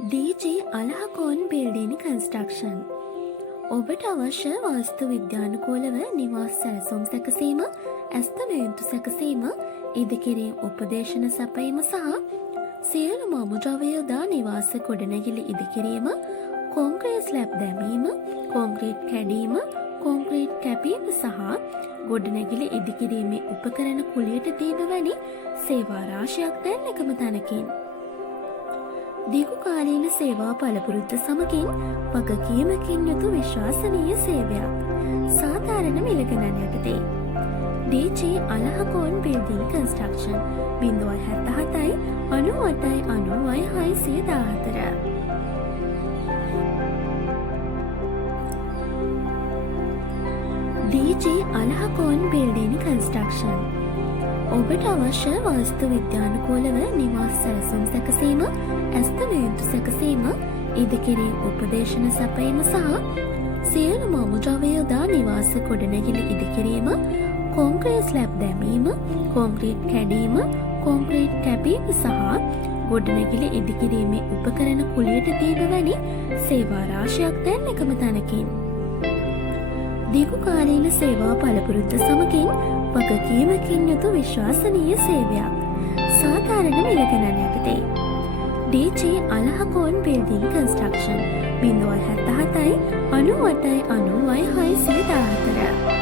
DJ Alahakoon building construction. ඔබට අවශ්‍ය වාස්තු විද්‍යානුකූලව නිවාස සැලසුම් සැකසීම, ඇස්තමේන්තු සැකසීම, ඉදිකිරීම් උපදේශන සැපයීම සහ සියලුම අමුද්‍රව්‍ය යොදා නිවාස ගොඩනැගිලි ඉදිකිරීම, කොන්ක්‍රීට් ස්ලැබ් දැමීම, කොන්ක්‍රීට් කැඩීම, කොන්ක්‍රීට් කැපීම සහ ගොඩනැගිලි ඉදිකිරීමේ උපකරණ කුලියට දීම වැනි සේවා රාශියක් දැන් එකම තැනකින්. දීර්ඝකාලීන සේවා පළපුරුද්ද සමගින් වගකීමකින් යුතු විශ්වාසනීය සේවයක්. සාධාරණ මිලගණන් යටතේ. DJ Alahakoon building construction 077 98 9614. DJ Alahakoon building construction. ඔබට අවශ්‍ය වාස්තු විද්‍යානුකූලව නිවාස සැලසුම් සැකසීම, ඇස්තමේන්තු සැකසීම, ඉදිකිරීම් උපදේශන සැපයීම සහ සියලුම අමුද්‍රව්‍ය යොදා නිවාස ගොඩනැගිලි ඉදිකිරීම, කොන්ක්‍රීට් ස්ලැබ් දැමීම, කොන්ක්‍රීට් කැඩීම, කොන්ක්‍රීට් කැපීම සහ ගොඩනැගිලි ඉදිකිරීමේ උපකරණ කුලියට දීම වැනි සේවා රාශියක් දැන් එකම තැනකින්. දීර්ඝකාලීන සේවා පළපුරුද්ද සමගින් වගකීමකින් යුතු විශ්වාසනීය සේවයක්. සාධාරණ මිලගණන් යටතේ. DJ Alahakoon building construction 077 98 9614.